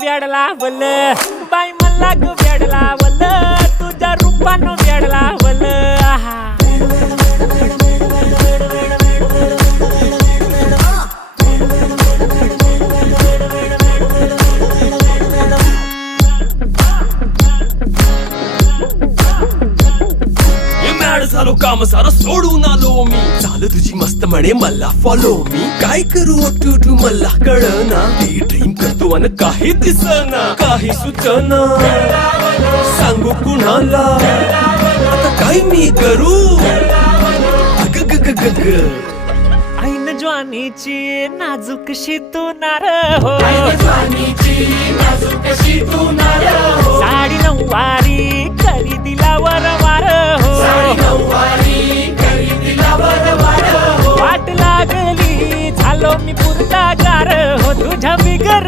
वेडला वल बाई मला ग वेडला वल तुझ्या रूपानं वेडला वल झालो काम सारा सोडून आलो मी झालं तुझी मस्त म्हणे मला फॉलो मी काय करू टू मला कळना ती ड्रीम करतो आणि काही दिसना काही सुचना सांगू कुणाला आता काय मी करू अग ग ग ग ग ऐन ज्वानीची नाजूकशी तू नार हो साडी नऊवारी करी दिला वरवार हो वाट लागली झालो मी पुरता गार हो तुझ्या बिगर